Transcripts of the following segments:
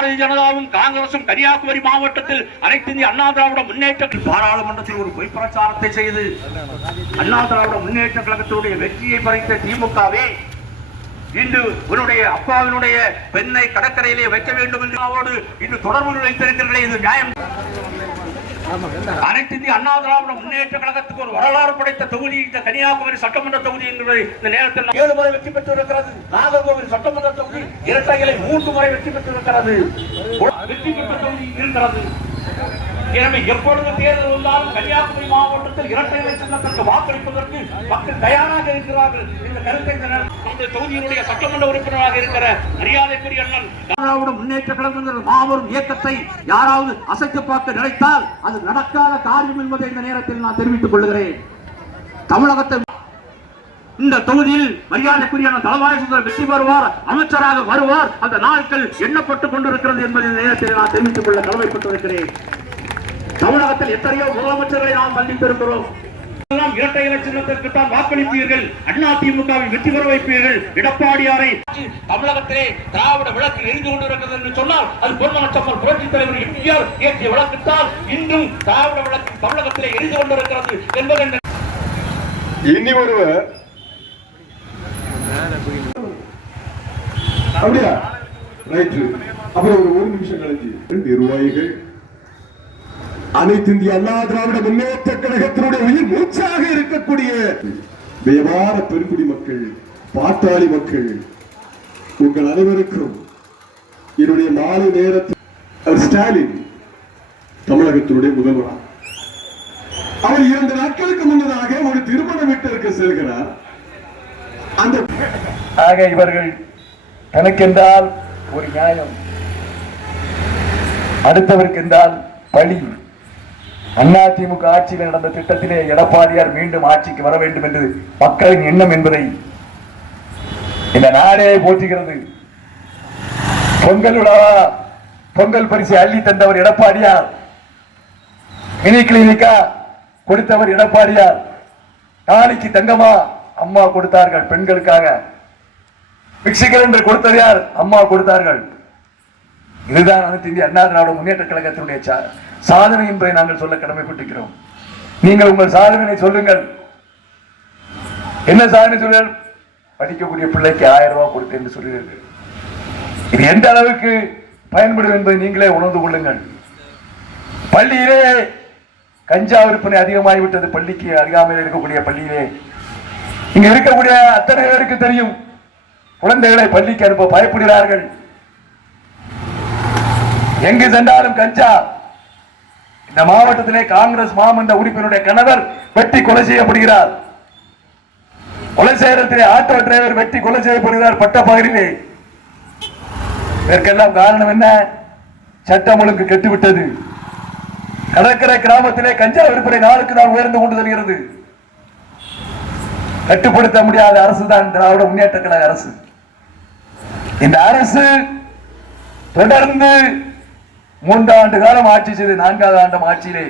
பாரதிய ஜனதாவும் காங்கிரசும் கன்னியாகுமரி மாவட்டத்தில் அனைத்து இந்திய அண்ணா திராவிட முன்னேற்ற பாராளுமன்றத்தில் ஒரு பொய் பிரச்சாரத்தை செய்து அண்ணா திராவிட முன்னேற்ற கழகத்தினுடைய வெற்றியை பறித்த திமுகவே இன்று உன்னுடைய அப்பாவினுடைய பெண்ணை கடற்கரையிலே வைக்க வேண்டும் என்று இன்று தொடர்பு வைத்திருக்கிறீர்களே, இது நியாயம்? அனைத்து இந்திய அண்ணா திராவிட முன்னேற்ற கழகத்துக்கு ஒரு வரலாறு படைத்த தொகுதி இந்த கன்னியாகுமரி சட்டமன்ற தொகுதி என்பதை இந்த நேரத்தில் 7 முறை வெற்றி பெற்றிருக்கிறது. நாகர்கோவில் சட்டமன்ற தொகுதி இரட்டைகளை 3 முறை வெற்றி பெற்றிருக்கிறது. வெற்றி பெற்ற தொகுதி இருக்கிறது. எனவே எப்பொழுது தேர்தல் வந்தாலும் கன்னியாகுமரி மாவட்டத்தில் இரட்டை இலை சின்னத்திற்கு வாக்களிப்பதற்கு மக்கள் தயாராக இருக்கிறார்கள். இந்த கருத்தை இந்த தொகுதியினுடைய சட்டமன்ற உறுப்பினராக இருக்கிற மரியாதைக்குரிய அண்ணன் திராவிட முன்னேற்ற கழகம் மாபெரும் இயக்கத்தை யாராவது அசைத்து பார்க்க நினைத்தால் அது நடக்காத காரியம் என்பதை இந்த நேரத்தில் நான் தெரிவித்துக் கொள்கிறேன். தமிழகத்தை இந்த தொகுதியில் மரியாதைக்குரிய தளவாய் சுந்தரம் வெற்றி பெறுவார், அமைச்சராக வருவார், அந்த நாட்கள் எண்ணப்பட்டுக் கொண்டிருக்கிறது என்பதை இந்த நேரத்தில் நான் தெரிவித்துக் கொள்ள கடமைப்பட்டிருக்கிறேன். தமிழகத்தில் எத்தனையோ முதலமைச்சர்களை நாம் சந்தித்திருக்கிறோம். இரட்டை இலை சின்னத்திற்கு தான் வாக்களிப்பீர்கள், அண்ணா திமுகவை வெற்றி பெற வைப்பீர்கள். எடப்பாடியாரை தமிழகத்திலே திராவிட விளக்கு எரிந்து கொண்டிருக்கிறது என்று சொன்னால் அது பொன்மனச்சம்மல் புரட்சித் தலைவர் எம்ஜிஆர் ஏற்றிய விளக்குத்தான் இன்றும் திராவிட விளக்கு தமிழகத்திலே எரிந்து கொண்டிருக்கிறது என்பது. இனி ஒருவர் அப்படியா ரைட். அப்புறம் ஒரு நிமிஷம் கழிச்சு நிர்வாகிகள் அனைத்து இந்திய அண்ணா திராவிட முன்னேற்ற கழகத்தினுடைய உயிர் மூச்சாக இருக்கக்கூடிய வியாபார பெருங்குடி மக்கள், பாட்டாளி மக்கள், உங்கள் அனைவருக்கும் என்னுடைய மாலை நேரத்தில் ஸ்டாலின் தமிழகத்தினுடைய முதல்வராக அவர் 2 நாட்களுக்கு முன்னதாக ஒரு திருமண வீட்டிற்கு செல்கிறார். ஆக இவர்கள் தனக்கென்றால் ஒரு நியாயம், அடுத்தவருக்கு என்றால் பழி. அதிமுக ஆட்சியில் நடந்த திட்டத்திலே எடப்பாடியார் மீண்டும் ஆட்சிக்கு வர வேண்டும் என்று மக்களின் எண்ணம் என்பதை இந்த நாடே போற்றுகிறது. பொங்கல் விழாவா, பொங்கல் பரிசு அள்ளி தந்தவர் எடப்பாடியார், மினி கிளினிக்கா கொடுத்தவர் எடப்பாடியார், நாளைக்கு தங்கமா அம்மா கொடுத்தார்கள் பெண்களுக்காக, மிக்சி கிரைண்டர் கொடுத்தது யார்? அம்மா கொடுத்தார்கள். இதுதான் அனைத்து இந்திய அண்ணா திராவிட முன்னேற்ற கழகத்தினுடைய சாதனை என்பதை நாங்கள் சொல்ல கடமைப்பட்டிருக்கிறோம். நீங்கள் உங்கள் சாதனை சொல்லுங்கள். என்ன சாதனை சொல்லுங்கள்? படிக்கக்கூடிய பிள்ளைக்கு 1000 ரூபாய் கொடுத்து என்று சொல்லுங்கள். இது எந்த அளவுக்கு பயன்படும் என்பதை நீங்களே உணர்ந்து கொள்ளுங்கள். பள்ளியிலே கஞ்சா விற்பனை அதிகமாகிவிட்டது. பள்ளிக்கு அருகாமையில் இருக்கக்கூடிய பள்ளியிலே இங்க இருக்கக்கூடிய அத்தனை பேருக்கு தெரியும். குழந்தைகளை பள்ளிக்கு அனுப்ப பயப்படுகிறார்கள். எங்கு சென்றாலும் கஞ்சா. இந்த மாவட்டத்திலே காங்கிரஸ் மாமன்ற உறுப்பினருடைய கணவர் வெட்டி கொலை செய்யப்படுகிறார். கொலை செய்யறதிலே ஆட்டோ டிரைவர் வெட்டி கொலை செய்யப்படுகிறார் பட்டப்பகலிலே. இதற்கெல்லாம் காரணம் என்ன? சட்டம் ஒழுங்கு கெட்டுவிட்டது. கடற்கரை கிராமத்திலே கஞ்சா விற்பனை நாளுக்கு நாள் உயர்ந்து கொண்டு செல்கிறது. கட்டுப்படுத்த முடியாத அரசு தான் திராவிட முன்னேற்ற கழக அரசு. இந்த அரசு தொடர்ந்து 3 ஆண்டு காலம் ஆட்சி செய்து 4வது ஆண்டு ஆட்சியிலே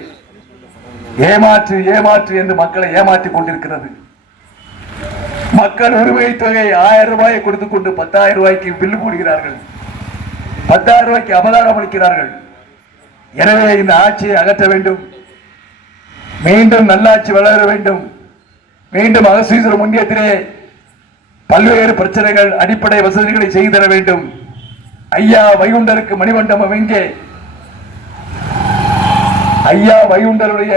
ஏமாற்று ஏமாற்று என்று மக்களை ஏமாற்றிக் கொண்டிருக்கிறது. மக்கள் உரிமை தொகை 1000 ரூபாயை கொடுத்துக் கொண்டு 10,000 ரூபாய்க்கு பில்லு போடுகிறார்கள், 10,000 ரூபாய்க்கு அபதாரம் அளிக்கிறார்கள். எனவே இந்த ஆட்சியை அகற்ற வேண்டும், மீண்டும் நல்லாட்சி வளர வேண்டும், மீண்டும் அரசு முன்னேற்றத்திலே பல்வேறு பிரச்சனைகள் அடிப்படை வசதிகளை செய்து தர வேண்டும். ஐயா வைகுண்டருக்கு மணிமண்டபம் எங்கே? ஐயா வைகுண்டருடைய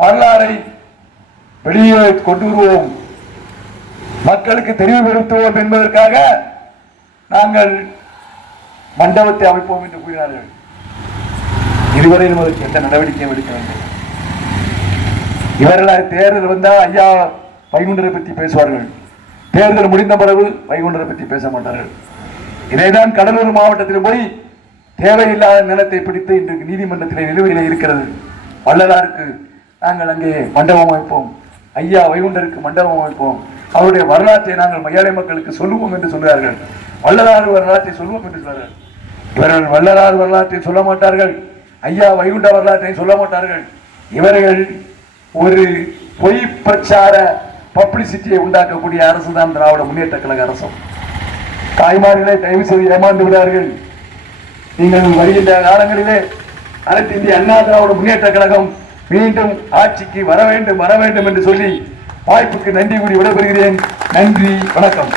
வரலாறை வெளியே கொண்டு வருவோம், மக்களுக்கு தெளிவுபடுத்துவோம் என்பதற்காக நாங்கள் மண்டபத்தை அமைப்போம் என்று கூறினார்கள். இதுவரையில் அதற்கு எந்த நடவடிக்கையும் எடுக்க வேண்டும். இவர்கள் தேர்தல் வந்தால் ஐயா வைகுண்டரை பற்றி பேசுவார்கள், தேர்தல் முடிந்த பிறகு வைகுண்டரை பற்றி பேச மாட்டார்கள். இதைதான் கடலூர் மாவட்டத்தில் போய் தேவையில்லாத நிலத்தை பிடித்து இன்றைக்கு நீதிமன்றத்தில் நிலுவையில் இருக்கிறது. வள்ளலாருக்கு நாங்கள் அங்கே மண்டபம் அமைப்போம், ஐயா வைகுண்டருக்கு மண்டபம் அமைப்போம், அவருடைய வரலாற்றை நாங்கள் மலையாள மக்களுக்கு சொல்லுவோம் என்று சொல்கிறார்கள். வள்ளலார் வரலாற்றை சொல்லுவோம் என்று சொல்கிறார்கள். இவர்கள் வள்ளலார் வரலாற்றை சொல்ல மாட்டார்கள், ஐயா வைகுண்ட வரலாற்றை சொல்ல மாட்டார்கள். இவர்கள் ஒரு பொய் பிரச்சார பப்ளிசிட்டியை உண்டாக்கக்கூடிய அரசு தான் திராவிட முன்னேற்ற கழக அரசு. தாய்மார்களை தயவு செய்து ஏமாந்து விடார்கள். நீங்கள் வருகின்ற காலங்களிலே அனைத்து இந்திய அண்ணா திராவிட முன்னேற்ற கழகம் மீண்டும் ஆட்சிக்கு வர வேண்டும் என்று சொல்லி வாய்ப்புக்கு நன்றி கூறி விடைபெறுகிறேன். நன்றி, வணக்கம்.